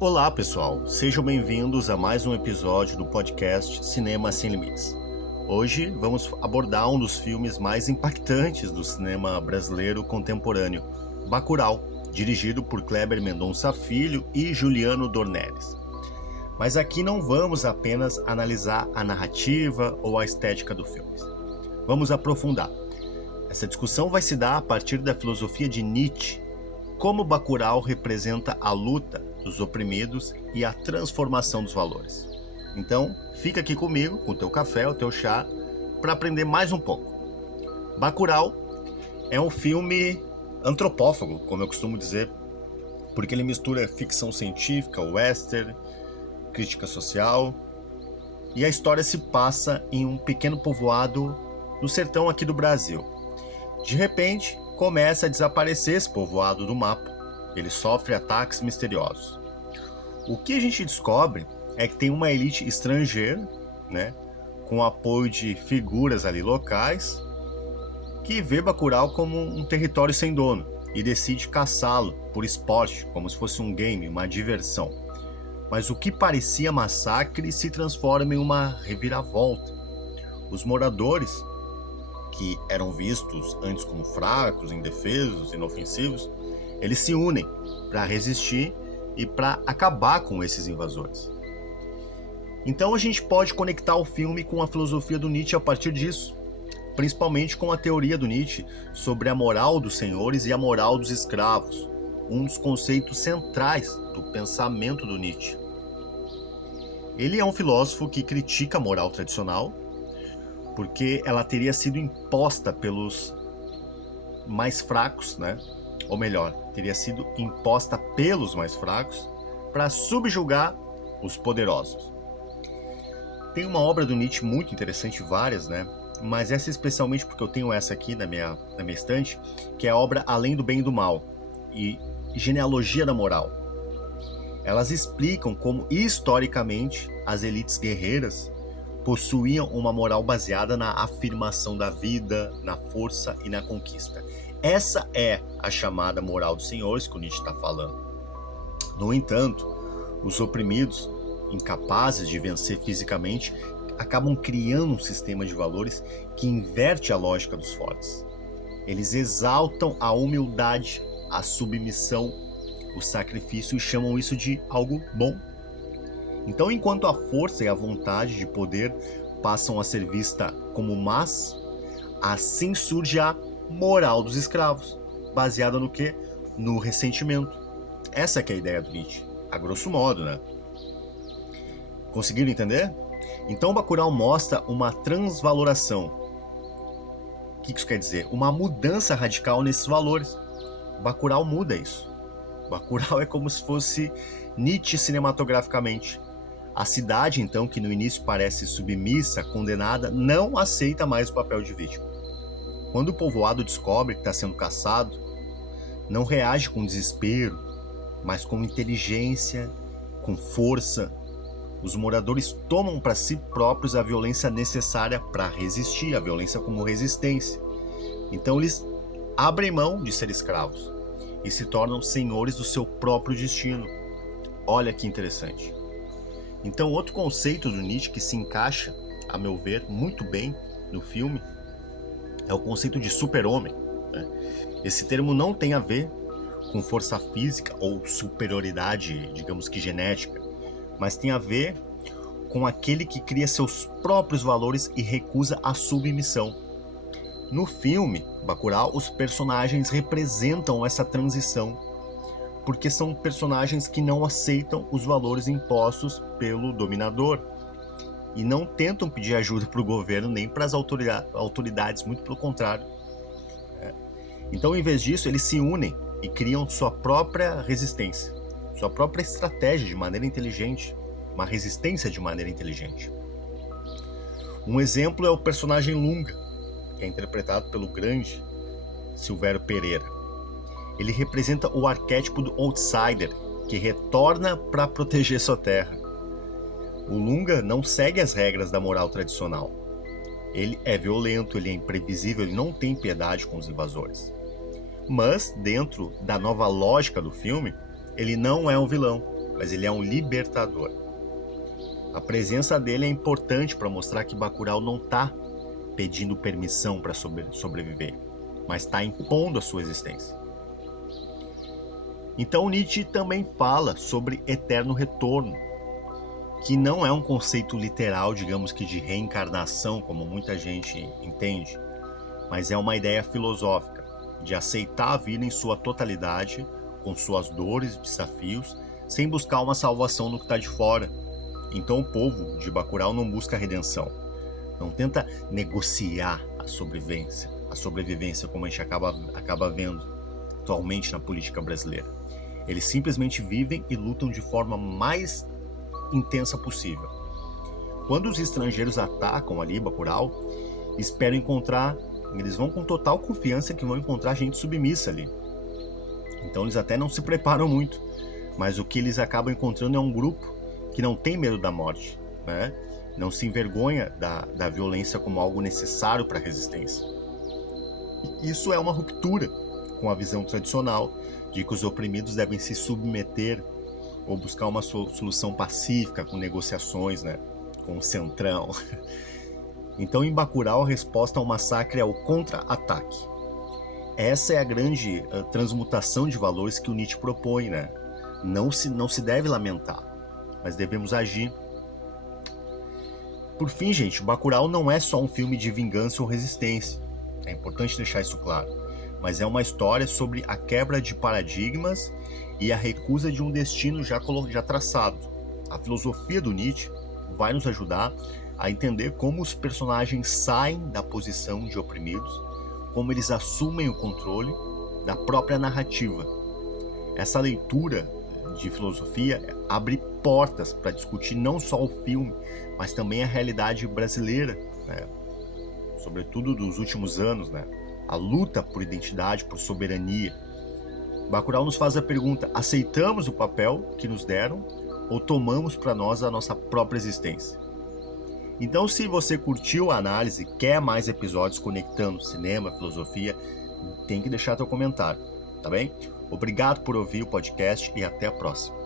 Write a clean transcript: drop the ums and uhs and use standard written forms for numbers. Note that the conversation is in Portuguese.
Olá pessoal, sejam bem-vindos a mais um episódio do podcast Cinema Sem Limites. Hoje vamos abordar um dos filmes mais impactantes do cinema brasileiro contemporâneo, Bacurau, dirigido por Kleber Mendonça Filho e Juliano Dornelles. Mas aqui não vamos apenas analisar a narrativa ou a estética do filme. Vamos aprofundar. Essa discussão vai se dar a partir da filosofia de Nietzsche, como Bacurau representa a luta dos oprimidos e a transformação dos valores. Então, fica aqui comigo, com o teu café, o teu chá, para aprender mais um pouco. Bacurau é um filme antropófago, como eu costumo dizer, porque ele mistura ficção científica, western, crítica social, e a história se passa em um pequeno povoado no sertão aqui do Brasil. De repente, começa a desaparecer esse povoado do mapa. Ele sofre ataques misteriosos. O que a gente descobre é que tem uma elite estrangeira, com apoio de figuras ali locais, que vê Bacurau como um território sem dono e decide caçá-lo por esporte, como se fosse um game, uma diversão. Mas o que parecia massacre se transforma em uma reviravolta. Os moradores, que eram vistos antes como fracos, indefesos, inofensivos, eles se unem para resistir e para acabar com esses invasores. Então a gente pode conectar o filme com a filosofia do Nietzsche a partir disso, principalmente com a teoria do Nietzsche sobre a moral dos senhores e a moral dos escravos, um dos conceitos centrais do pensamento do Nietzsche. Ele é um filósofo que critica a moral tradicional, porque ela teria sido imposta pelos mais fracos, ou melhor, teria sido imposta pelos mais fracos para subjugar os poderosos. Tem uma obra do Nietzsche muito interessante, várias, mas essa especialmente porque eu tenho essa aqui na minha estante, que é a obra Além do Bem e do Mal e Genealogia da Moral. Elas explicam como, historicamente, as elites guerreiras possuíam uma moral baseada na afirmação da vida, na força e na conquista. Essa é a chamada moral dos senhores que o Nietzsche está falando. No entanto, os oprimidos, incapazes de vencer fisicamente, acabam criando um sistema de valores que inverte a lógica dos fortes. Eles exaltam a humildade, a submissão, o sacrifício e chamam isso de algo bom. Então, enquanto a força e a vontade de poder passam a ser vista como más, assim surge a moral dos escravos, baseada no quê? No ressentimento. Essa que é a ideia do Nietzsche, a grosso modo, Conseguiram entender? Então, Bacurau mostra uma transvaloração. O que isso quer dizer? Uma mudança radical nesses valores. Bacurau muda isso. Bacurau é como se fosse Nietzsche cinematograficamente. A cidade, então, que no início parece submissa, condenada, não aceita mais o papel de vítima. Quando o povoado descobre que está sendo caçado, não reage com desespero, mas com inteligência, com força. Os moradores tomam para si próprios a violência necessária para resistir, a violência como resistência. Então eles abrem mão de ser escravos e se tornam senhores do seu próprio destino. Olha que interessante. Então, outro conceito do Nietzsche que se encaixa, a meu ver, muito bem no filme, é o conceito de super-homem. Esse termo não tem a ver com força física ou superioridade, digamos que genética, mas tem a ver com aquele que cria seus próprios valores e recusa a submissão. No filme, Bacurau, os personagens representam essa transição, porque são personagens que não aceitam os valores impostos pelo dominador e não tentam pedir ajuda para o governo nem para as autoridades, muito pelo contrário. Então, em vez disso, eles se unem e criam sua própria resistência, sua própria estratégia de maneira inteligente, uma resistência de maneira inteligente. Um exemplo é o personagem Lunga, que é interpretado pelo grande Silvério Pereira. Ele representa o arquétipo do outsider, que retorna para proteger sua terra. O Lunga não segue as regras da moral tradicional. Ele é violento, ele é imprevisível, ele não tem piedade com os invasores. Mas, dentro da nova lógica do filme, ele não é um vilão. mas ele é um libertador. A presença dele é importante para mostrar que Bacurau não está pedindo permissão para sobreviver, mas está impondo a sua existência. Então Nietzsche também fala sobre eterno retorno, que não é um conceito literal, digamos que de reencarnação, como muita gente entende, mas é uma ideia filosófica, de aceitar a vida em sua totalidade, com suas dores e desafios, sem buscar uma salvação no que está de fora. Então o povo de Bacurau não busca redenção, não tenta negociar a sobrevivência como a gente acaba vendo atualmente na política brasileira. Eles simplesmente vivem e lutam de forma mais intensa possível. Quando os estrangeiros atacam ali Bacurau, eles vão com total confiança que vão encontrar gente submissa ali. Então eles até não se preparam muito, mas o que eles acabam encontrando é um grupo que não tem medo da morte, né? Não se envergonha da violência como algo necessário para a resistência. Isso é uma ruptura com a visão tradicional de que os oprimidos devem se submeter ou buscar uma solução pacífica com negociações, né? Com o centrão. Então, em Bacurau, a resposta ao massacre é o contra-ataque. Essa é a grande transmutação de valores que o Nietzsche propõe, né? Não se deve lamentar, mas devemos agir. Por fim, gente, Bacurau não é só um filme de vingança ou resistência. É importante deixar isso claro. Mas é uma história sobre a quebra de paradigmas e a recusa de um destino já traçado. A filosofia do Nietzsche vai nos ajudar a entender como os personagens saem da posição de oprimidos, como eles assumem o controle da própria narrativa. Essa leitura de filosofia abre portas para discutir não só o filme, mas também a realidade brasileira, né? Sobretudo dos últimos anos, né? A luta por identidade, por soberania. Bacurau nos faz a pergunta: aceitamos o papel que nos deram ou tomamos para nós a nossa própria existência? Então, se você curtiu a análise, quer mais episódios conectando cinema, filosofia, tem que deixar teu comentário, tá bem? Obrigado por ouvir o podcast e até a próxima.